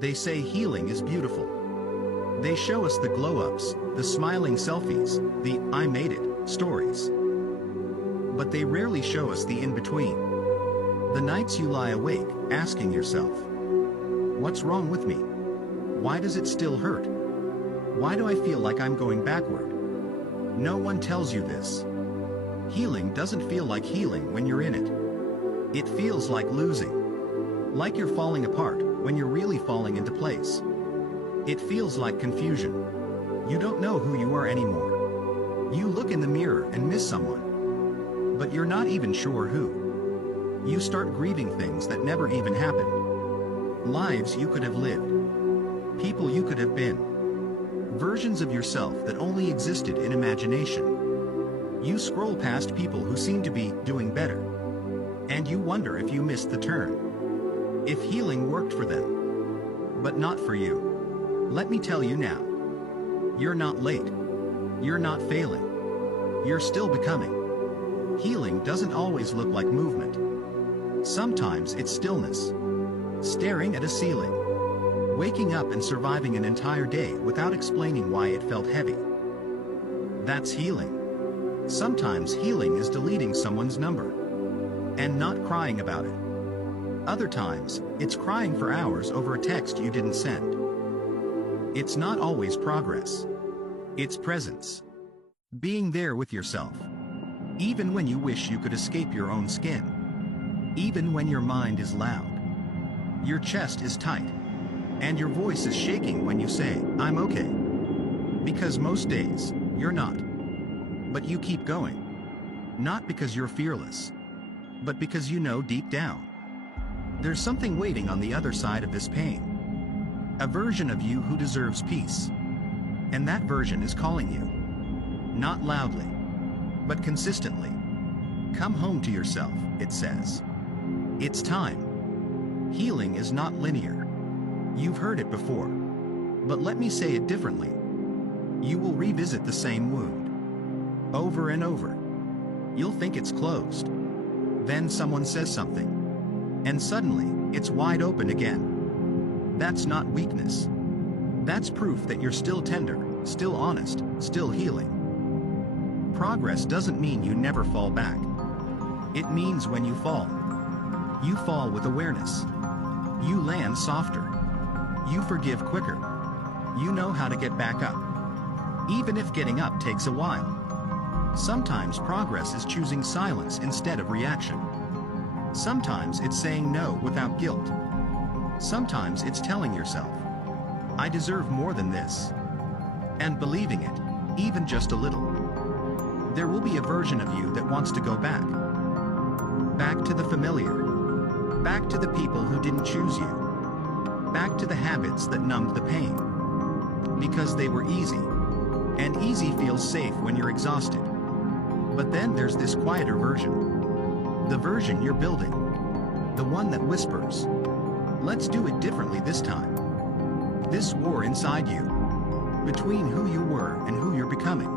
They say healing is beautiful. They show us the glow-ups, the smiling selfies, the "I made it" stories. But they rarely show us the in-between. The nights you lie awake, asking yourself, what's wrong with me? Why does it still hurt? Why do I feel like I'm going backward? No one tells you this. Healing doesn't feel like healing when you're in it. It feels like losing. Like you're falling apart when you're really falling into place. It feels like confusion. You don't know who you are anymore. You look in the mirror and miss someone, but you're not even sure who. You start grieving things that never even happened. Lives you could have lived. People you could have been. Versions of yourself that only existed in imagination. You scroll past people who seem to be doing better, and you wonder if you missed the turn. If healing worked for them, but not for you. Let me tell you now. You're not late. You're not failing. You're still becoming. Healing doesn't always look like movement. Sometimes it's stillness. Staring at a ceiling. Waking up and surviving an entire day without explaining why it felt heavy. That's healing. Sometimes healing is deleting someone's number and not crying about it. Other times, it's crying for hours over a text you didn't send. It's not always progress. It's presence. Being there with yourself. Even when you wish you could escape your own skin. Even when your mind is loud. Your chest is tight. And your voice is shaking when you say, "I'm okay." Because most days, you're not. But you keep going. Not because you're fearless, but because you know deep down. There's something waiting on the other side of this pain. A version of you who deserves peace. And that version is calling you. Not loudly, but consistently. Come home to yourself, it says. It's time. Healing is not linear. You've heard it before. But let me say it differently. You will revisit the same wound. Over and over. You'll think it's closed. Then someone says something. And suddenly, it's wide open again. That's not weakness. That's proof that you're still tender, still honest, still healing. Progress doesn't mean you never fall back. It means when you fall with awareness. You land softer. You forgive quicker. You know how to get back up. Even if getting up takes a while. Sometimes progress is choosing silence instead of reaction. Sometimes it's saying no without guilt. Sometimes it's telling yourself, I deserve more than this. And believing it, even just a little. There will be a version of you that wants to go back. Back to the familiar. Back to the people who didn't choose you. Back to the habits that numbed the pain. Because they were easy. And easy feels safe when you're exhausted. But then there's this quieter version. The version you're building. The one that whispers, let's do it differently this time. This war inside you, between who you were and who you're becoming,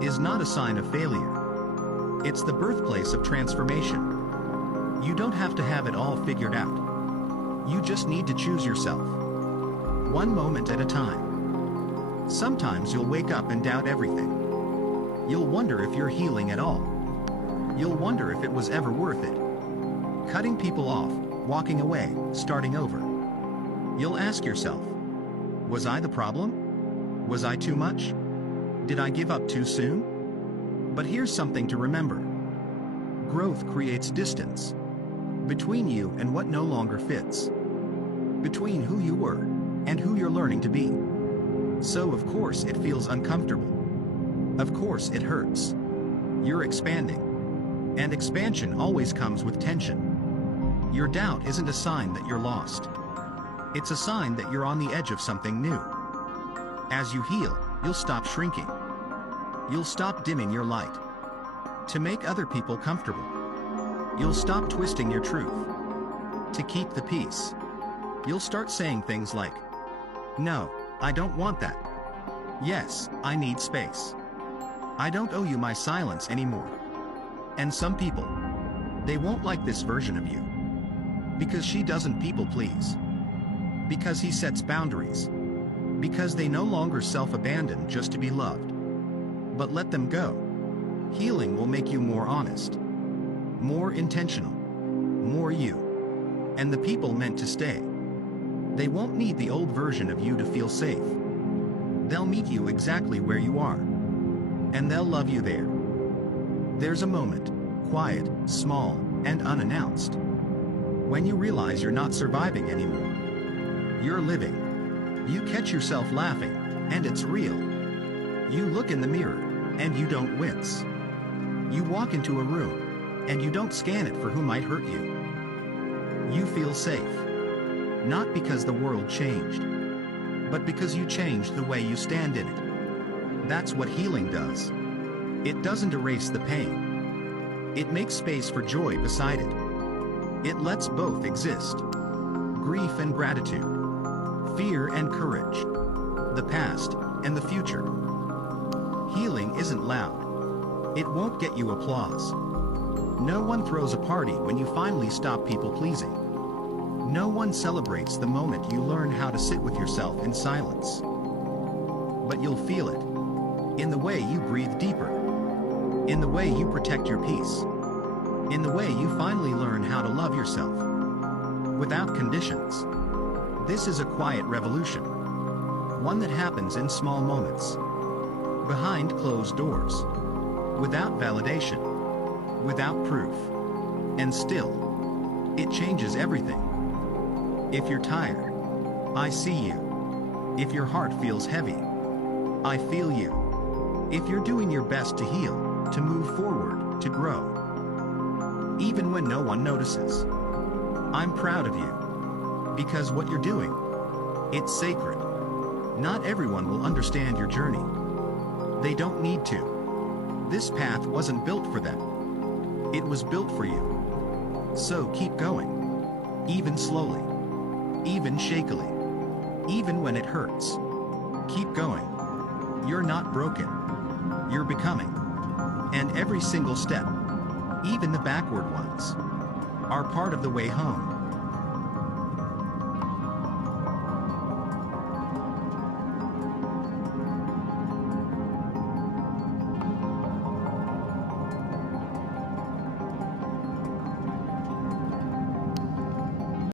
is not a sign of failure. It's the birthplace of transformation. You don't have to have it all figured out. You just need to choose yourself. One moment at a time. Sometimes you'll wake up and doubt everything. You'll wonder if you're healing at all. You'll wonder if it was ever worth it. Cutting people off, walking away, starting over. You'll ask yourself, was I the problem? Was I too much? Did I give up too soon? But here's something to remember. Growth creates distance. Between you and what no longer fits. Between who you were and who you're learning to be. So of course it feels uncomfortable. Of course it hurts. You're expanding. And expansion always comes with tension. Your doubt isn't a sign that you're lost. It's a sign that you're on the edge of something new. As you heal, you'll stop shrinking. You'll stop dimming your light. To make other people comfortable. You'll stop twisting your truth. To keep the peace. You'll start saying things like, no, I don't want that. Yes, I need space. I don't owe you my silence anymore. And some people, they won't like this version of you. Because she doesn't people please. Because he sets boundaries. Because they no longer self-abandon just to be loved. But let them go. Healing will make you more honest, more intentional, more you. And the people meant to stay, they won't need the old version of you to feel safe. They'll meet you exactly where you are. And they'll love you there. There's a moment, quiet, small, and unannounced, when you realize you're not surviving anymore. You're living. You catch yourself laughing, and it's real. You look in the mirror, and you don't wince. You walk into a room, and you don't scan it for who might hurt you. You feel safe. Not because the world changed, but because you changed the way you stand in it. That's what healing does. It doesn't erase the pain. It makes space for joy beside it. It lets both exist. Grief and gratitude. Fear and courage. The past and the future. Healing isn't loud. It won't get you applause. No one throws a party when you finally stop people-pleasing. No one celebrates the moment you learn how to sit with yourself in silence. But you'll feel it. In the way you breathe deeper. In the way you protect your peace. In the way you finally learn how to love yourself. Without conditions. This is a quiet revolution. One that happens in small moments. Behind closed doors. Without validation. Without proof. And still, it changes everything. If you're tired, I see you. If your heart feels heavy, I feel you. If you're doing your best to heal, to move forward, to grow, even when no one notices, I'm proud of you. Because what you're doing, it's sacred. Not everyone will understand your journey. They don't need to. This path wasn't built for them. It was built for you. So keep going. Even slowly. Even shakily. Even when it hurts. Keep going. You're not broken. You're becoming. And every single step, even the backward ones, are part of the way home.